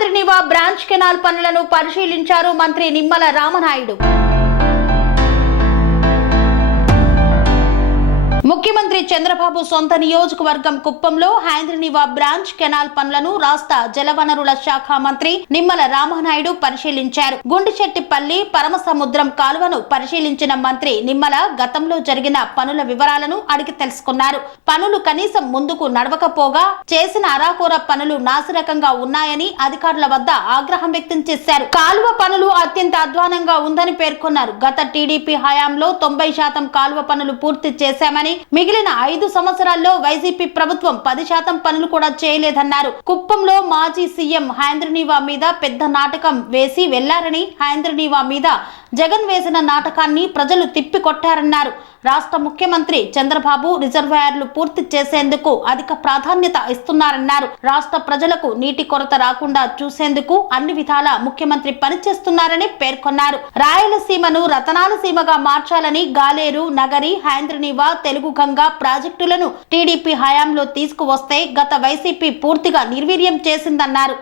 హైంద్రనీవా branch canal పనులను పరిశీలించారు మంత్రి నిమ్మల రామనాయుడు. ముఖ్యమంత్రి చంద్రబాబు సొంత నియోజకవర్గం కుప్పంలో హైంద్రనీవా బ్రాంచ్ కెనాల్ పనులను రాష్ట్ర జలవనరుల శాఖ మంత్రి నిమ్మల రామనాయుడు పరిశీలించారు. గుండిచెట్టిపల్లి పరమసముద్రం కాలువను పరిశీలించిన మంత్రి నిమ్మల గతంలో జరిగిన పనుల వివరాలను అడిగి తెలుసుకున్నారు. పనులు కనీసం ముందుకు నడవకపోగా చేసిన అరాకొర పనులు నాసిరకంగా ఉన్నాయని అధికారుల వద్ద ఆగ్రహం వ్యక్తం చేశారు. కాలువ పనులు అత్యంత అధ్వానంగా ఉందని పేర్కొన్నారు. గత టీడీపీ హయాంలో 90% కాలువ పనులు పూర్తి చేశామని, మిగిలిన 5 సంవత్సరాల్లో వైసీపీ ప్రభుత్వం 10% పనులు కూడా చేయలేదన్నారు. కుప్పంలో మాజీ సీఎం హైంద్రనీవా మీద పెద్ద నాటకం వేసి వెళ్లారని, హైంద్రనీవా మీద జగన్ వేసిన నాటకాన్ని ప్రజలు తిప్పికొట్టారన్నారు. రాష్ట్ర ముఖ్యమంత్రి చంద్రబాబు రిజర్వాయర్లు పూర్తి చేసేందుకు అధిక ప్రాధాన్యత ఇస్తున్నారన్నారు. రాష్ట్ర ప్రజలకు నీటి కొరత రాకుండా చూసేందుకు అన్ని విధాలా ముఖ్యమంత్రి పనిచేస్తున్నారని పేర్కొన్నారు. రాయలసీమను రతనాల సీమగా మార్చాలని గాలేరు, నగరి, హైంద్రనీవా, తెలుగు గంగా ప్రాజెక్టులను టీడీపీ హయాంలో తీసుకువస్తే గత వైసీపీ పూర్తిగా నిర్వీర్యం చేసిందన్నారు.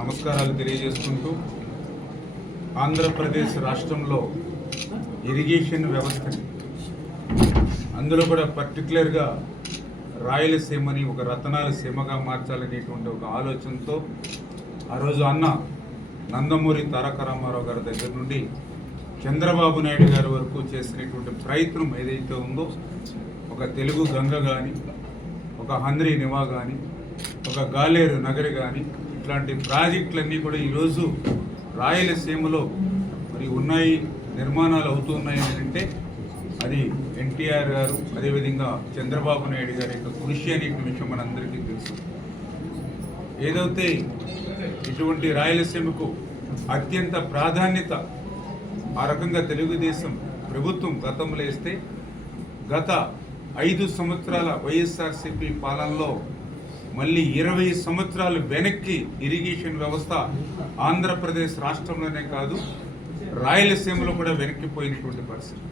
నమస్కారాలు తెలియజేసుకుంటూ ఆంధ్రప్రదేశ్ రాష్ట్రంలో ఇరిగేషన్ వ్యవస్థని అందులో కూడా పర్టికులర్గా రాయలసీమని ఒక రతనాల సీమగా మార్చాలనేటువంటి ఒక ఆలోచనతో ఆ రోజు అన్న నందమూరి తారక రామారావు గారి దగ్గర నుండి చంద్రబాబు నాయుడు గారి వరకు చేసినటువంటి ప్రయత్నం ఏదైతే ఉందో, ఒక తెలుగు గంగ కానీ, ఒక హంద్రీ నివా కానీ, ఒక గాలేరు నగరి కానీ, ఇట్లాంటి ప్రాజెక్టులన్నీ కూడా ఈరోజు రాయలసీమలో మరి ఉన్నాయి, నిర్మాణాలు అవుతున్నాయి అంటే అది ఎన్టీఆర్ గారు, అదేవిధంగా చంద్రబాబు నాయుడు గారి యొక్క కృషి అనే విషయం మనందరికీ తెలుసు. ఏదైతే ఇటువంటి రాయలసీమకు అత్యంత ప్రాధాన్యత ఆ రకంగా తెలుగుదేశం ప్రభుత్వం గతంలో ఇస్తే, గత 5 సంవత్సరాల వైఎస్ఆర్సీపీ పాలనలో మళ్ళీ 20 సంవత్సరాలు వెనక్కి ఇరిగేషన్ వ్యవస్థ ఆంధ్రప్రదేశ్ రాష్ట్రంలోనే కాదు రాయలసీమలో కూడా వెనక్కిపోయినటువంటి పరిస్థితి.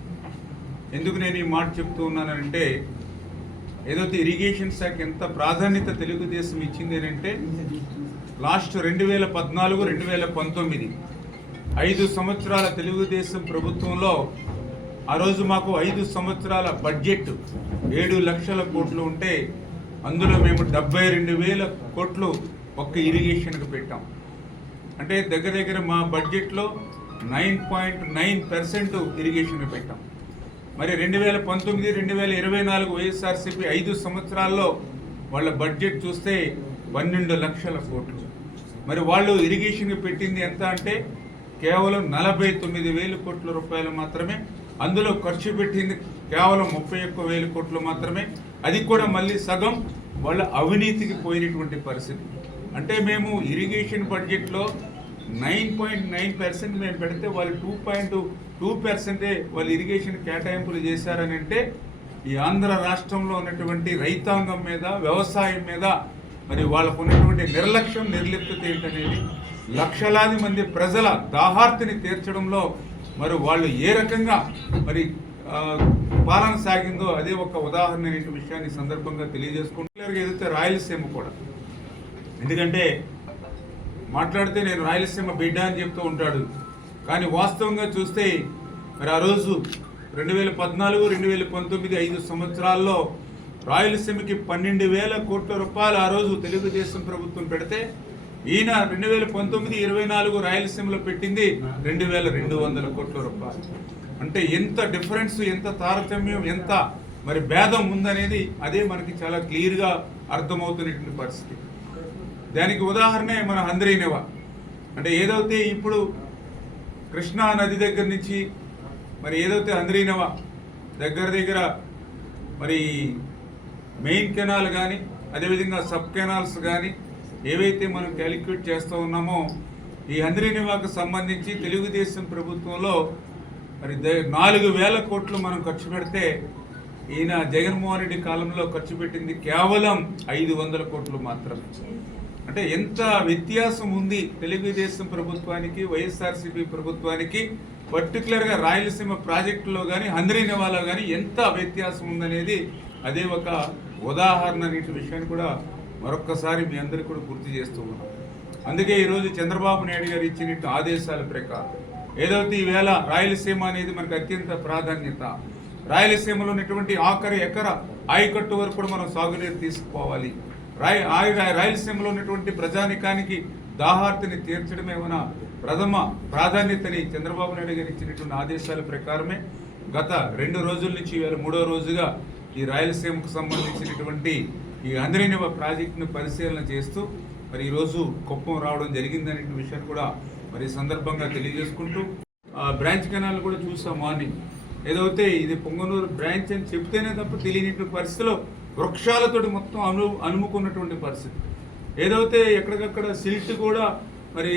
ఎందుకు నేను ఈ మాట చెప్తూ ఉన్నానంటే, ఏదైతే ఇరిగేషన్ శాఖ ఎంత ప్రాధాన్యత తెలుగుదేశం ఇచ్చింది అంటే, లాస్ట్ 2014-2019 5 సంవత్సరాల తెలుగుదేశం ప్రభుత్వంలో ఆ రోజు మాకు 5 సంవత్సరాల బడ్జెట్ 7 లక్షల కోట్లు ఉంటే, అందులో మేము 72,000 కోట్లు ఒక్క ఇరిగేషన్కి పెట్టాం. అంటే దగ్గర దగ్గర మా బడ్జెట్లో 9.9% ఇరిగేషన్కి పెట్టాం. మరి 2019-2024 వైఎస్ఆర్సీపీ 5 సంవత్సరాల్లో వాళ్ళ బడ్జెట్ చూస్తే 12 లక్షల కోట్లు. మరి వాళ్ళు ఇరిగేషన్కి పెట్టింది ఎంత అంటే కేవలం 49,000 కోట్ల రూపాయలు మాత్రమే. అందులో ఖర్చు పెట్టింది కేవలం 31,000 కోట్లు మాత్రమే. అది కూడా మళ్ళీ సగం వాళ్ళ అవినీతికి పోయినటువంటి పరిస్థితి. అంటే మేము ఇరిగేషన్ బడ్జెట్లో 9.9% మేము పెడితే వాళ్ళు 2.2% వాళ్ళు ఇరిగేషన్ కేటాయింపులు చేశారని అంటే, ఈ ఆంధ్ర రాష్ట్రంలో ఉన్నటువంటి రైతాంగం మీద, వ్యవసాయం మీద మరి వాళ్ళకు ఉన్నటువంటి నిర్లక్ష్యం, నిర్లిప్తత ఏంటనేది, లక్షలాది మంది ప్రజల దాహార్తిని తీర్చడంలో మరి వాళ్ళు ఏ రకంగా మరి పాలన సాగిందో అదే ఒక ఉదాహరణ అనే విషయాన్ని సందర్భంగా తెలియజేసుకుంటున్నారు. ఏదైతే రాయలసీమ కూడా, ఎందుకంటే మాట్లాడితే నేను రాయలసీమ బిడ్డ అని చెప్తూ ఉంటాడు, కానీ వాస్తవంగా చూస్తే మరి ఆ రోజు 2014-2019 5 సంవత్సరాల్లో రాయలసీమకి 12,000 కోట్ల రూపాయలు ఆ రోజు తెలుగుదేశం ప్రభుత్వం పెడితే, ఈయన 2019-24 రాయలసీమలో పెట్టింది 2,200 కోట్ల రూపాయలు. అంటే ఎంత డిఫరెన్స్, ఎంత తారతమ్యం, ఎంత మరి భేదం ఉందనేది అదే మనకి చాలా క్లియర్గా అర్థమవుతున్నటువంటి పరిస్థితి. దానికి ఉదాహరణే మన హంద్రీ నివా. అంటే ఏదైతే ఇప్పుడు కృష్ణా నది దగ్గర నుంచి మరి ఏదైతే హంద్రీ నివా దగ్గర మరి మెయిన్ కెనాల్ కానీ, అదేవిధంగా సబ్ కెనాల్స్ కానీ ఏవైతే మనం క్యాలిక్యులేట్ చేస్తూ ఉన్నామో, ఈ హంద్రీ నివాకు సంబంధించి తెలుగుదేశం ప్రభుత్వంలో మరి 4,000 కోట్లు మనం ఖర్చు పెడితే, ఈయన జగన్మోహన్ రెడ్డి కాలంలో ఖర్చు పెట్టింది కేవలం 500 కోట్లు మాత్రమే. అంటే ఎంత వ్యత్యాసం ఉంది తెలుగుదేశం ప్రభుత్వానికి, వైఎస్ఆర్సీపీ ప్రభుత్వానికి, పర్టికులర్గా రాయలసీమ ప్రాజెక్టులో కానీ, హంద్రీ నివాలో కానీ ఎంత వ్యత్యాసం ఉందనేది అదే ఒక ఉదాహరణ అనే విషయాన్ని కూడా మరొక్కసారి మీ అందరికీ కూడా గుర్తు చేస్తూ ఉన్నాం. అందుకే ఈరోజు చంద్రబాబు నాయుడు గారు ఇచ్చిన ఆదేశాల ప్రకారం ఏదైతే ఈవేళ రాయలసీమ అనేది మనకు అత్యంత ప్రాధాన్యత, రాయలసీమలో ఉన్నటువంటి ఆఖరి ఎకర ఆయకట్టు వరకు కూడా మనం సాగునీరు తీసుకుపోవాలి. రాయలసీమలో ఉన్నటువంటి ప్రజానికానికి దాహార్తిని తీర్చడమే మన ప్రథమ ప్రాధాన్యతని చంద్రబాబు నాయుడు గారు ఇచ్చినటువంటి ఆదేశాల ప్రకారమే గత 2 రోజుల నుంచి ఇవాళ 3వ రోజుగా ఈ రాయలసీమకు సంబంధించినటువంటి ఈ హంద్రీ నివా ప్రాజెక్టును పరిశీలన చేస్తూ మరి ఈరోజు కుప్పం రావడం జరిగిందనే విషయాన్ని కూడా మరి సందర్భంగా తెలియజేసుకుంటూ, బ్రాంచ్ కెనాల్ కూడా చూసాం మార్నింగ్. ఏదైతే ఇది పొంగనూరు బ్రాంచ్ అని చెప్తేనే తప్ప తెలియనటువంటి పరిస్థితిలో వృక్షాలతోటి మొత్తం అనుముకున్నటువంటి పరిస్థితి. ఏదైతే ఎక్కడికక్కడ సిల్ట్ కూడా మరి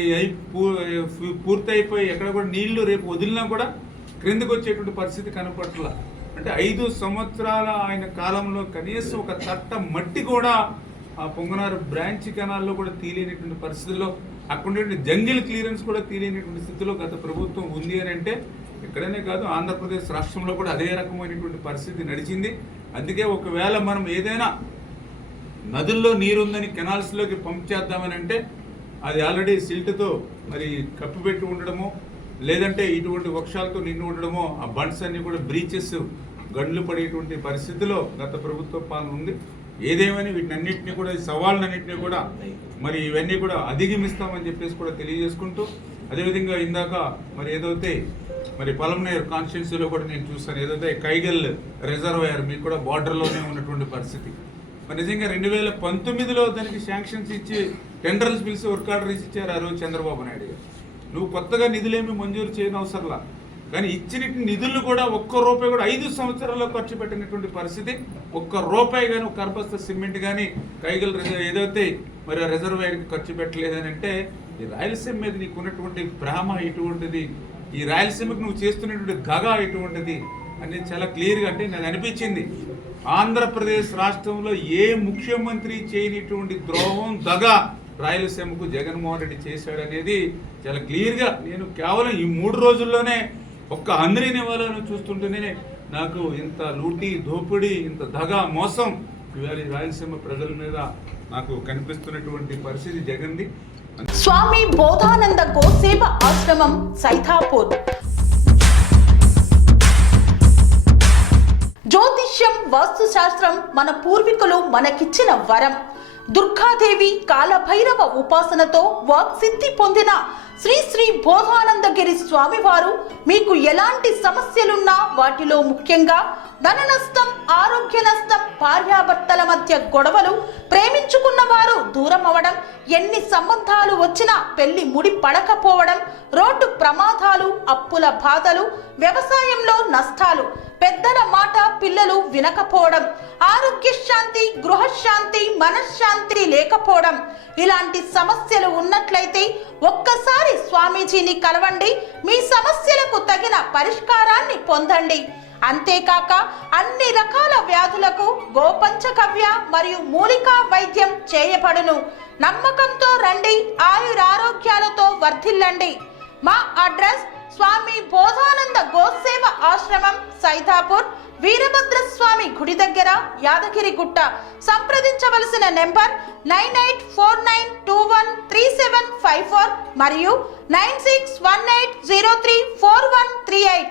పూర్తయిపోయి ఎక్కడ కూడా నీళ్లు రేపు వదిలినా కూడా క్రిందకు వచ్చేటువంటి పరిస్థితి కనపట్ల. అంటే 5 సంవత్సరాల ఆయన కాలంలో కనీసం ఒక తట్ట మట్టి కూడా ఆ పొంగనారు బ్రాంచ్ కెనాల్లో కూడా తీలేనటువంటి పరిస్థితుల్లో, అక్కడ జంగిల్ క్లియరెన్స్ కూడా తీలేనటువంటి స్థితిలో గత ప్రభుత్వం ఉంది అని అంటే, ఇక్కడనే కాదు ఆంధ్రప్రదేశ్ రాష్ట్రంలో కూడా అదే రకమైనటువంటి పరిస్థితి నడిచింది. అందుకే ఒకవేళ మనం ఏదైనా నదుల్లో నీరుందని కెనాల్స్లోకి పంప్ చేద్దామని అంటే అది ఆల్రెడీ సిల్ట్తో మరి కప్పిపెట్టి ఉండడమో, లేదంటే ఇటువంటి వృక్షాలతో నిండి ఉండడమో, ఆ బండ్స్ అన్ని కూడా బ్రీచెస్ గండ్లు పడేటువంటి పరిస్థితిలో గత ప్రభుత్వ పాలన ఉంది. ఏదేమని వీటినన్నింటినీ కూడా, సవాళ్ళన్నింటినీ కూడా మరి ఇవన్నీ కూడా అధిగమిస్తామని చెప్పేసి కూడా తెలియజేసుకుంటూ, అదేవిధంగా ఇందాక మరి ఏదైతే మరి పలమనేరు కాన్స్టిట్యున్సీలో కూడా నేను చూస్తాను, ఏదైతే కైగల్ రిజర్వాయర్ మీకు కూడా బార్డర్లోనే ఉన్నటువంటి పరిస్థితి. మరి నిజంగా 2019లో దానికి శాంక్షన్స్ ఇచ్చి టెండర్స్ పిలిచి వర్క్ ఆర్డర్స్ ఇచ్చారు ఆ రోజు చంద్రబాబు నాయుడు గారు. నువ్వు కొత్తగా నిధులేమి మంజూరు చేయని అవసరంలా, కానీ ఇచ్చిన నిధులు కూడా ఒక్క రూపాయి కూడా 5 సంవత్సరాల్లో ఖర్చు పెట్టినటువంటి పరిస్థితి. ఒక్క రూపాయి కానీ ఒక కర్బస్త సిమెంట్ కానీ కైగల్ ఏదైతే మరి ఆ రిజర్వాయర్కి ఖర్చు పెట్టలేదని అంటే ఈ రాయలసీమ మీద నీకు ఉన్నటువంటి ప్రేమ ఎటువంటిది, ఈ రాయలసీమకు నువ్వు చేస్తున్నటువంటి దగ ఎటువంటిది అనేది చాలా క్లియర్గా అంటే నాకు అనిపించింది. ఆంధ్రప్రదేశ్ రాష్ట్రంలో ఏ ముఖ్యమంత్రి చేయనిటువంటి ద్రోహం దగ రాయలసీమకు జగన్మోహన్ రెడ్డి చేశాడనేది చాలా క్లియర్గా నేను కేవలం ఈ 3 రోజుల్లోనే ఒక్క అందరిని వాళ్ళను చూస్తుంటేనే నాకు ఇంత లూటీ దోపిడీ ఇంత దగ మోసం ఇవాళ రాయలసీమ ప్రజల మీద నాకు కనిపిస్తున్నటువంటి పరిస్థితి జగన్ది. స్వామి బోధానంద గోసేవ ఆశ్రమం సైథాపూర్. జ్యోతిష్యం వాస్తు శాస్త్రం మన పూర్వీకులు మనకిచ్చిన వరం. దుర్గాదేవి కాలభైరవ ఉపాసనతో వాక్సిద్ధి పొందిన శ్రీ శ్రీ బోధానందగిరి స్వామివారు మీకు ఎలాంటి సమస్యలున్నా వాటిలో ముఖ్యంగా ధన నష్టం, ఆరోగ్య నష్టం, భార్యాభర్తల మధ్య గొడవలు, ప్రేమించుకున్న వారు దూరం అవడం, ఎన్ని సంబంధాలు వచ్చినా పెళ్లి ముడి పడకపోవడం, రోడ్డు ప్రమాదాలు, అప్పుల బాధలు, వ్యవసాయంలో నష్టాలు, పెద్దల మాట పిల్లలు వినకపోవడం, ఆరోగ్య శాంతి, గృహశాంతి, మనశ్శాంతి లేకపోవడం, ఇలాంటి సమస్యలు ఉన్నట్లయితే ఒక్కసారి స్వామీజీని కలవండి. మీ సమస్యలకు తగిన పరిష్కారాన్ని పొందండి. అంతేకాక అన్ని రకాల వ్యాధులకు గోపంచకవ్య మరియు మూలికా వైద్యం చేయబడును. నమ్మకంతో రండి, ఆయురారోగ్యాలతో వర్ధిల్లండి. మా అడ్రస్ స్వామి బోధానంద గోసేవ ఆశ్రమం సైథాపూర్, వీరభద్రస్వామి గుడి దగ్గర, యాదగిరిగుట్ట. సంప్రదించవలసిన నెంబర్ 9849213754 మరియు 9618034138.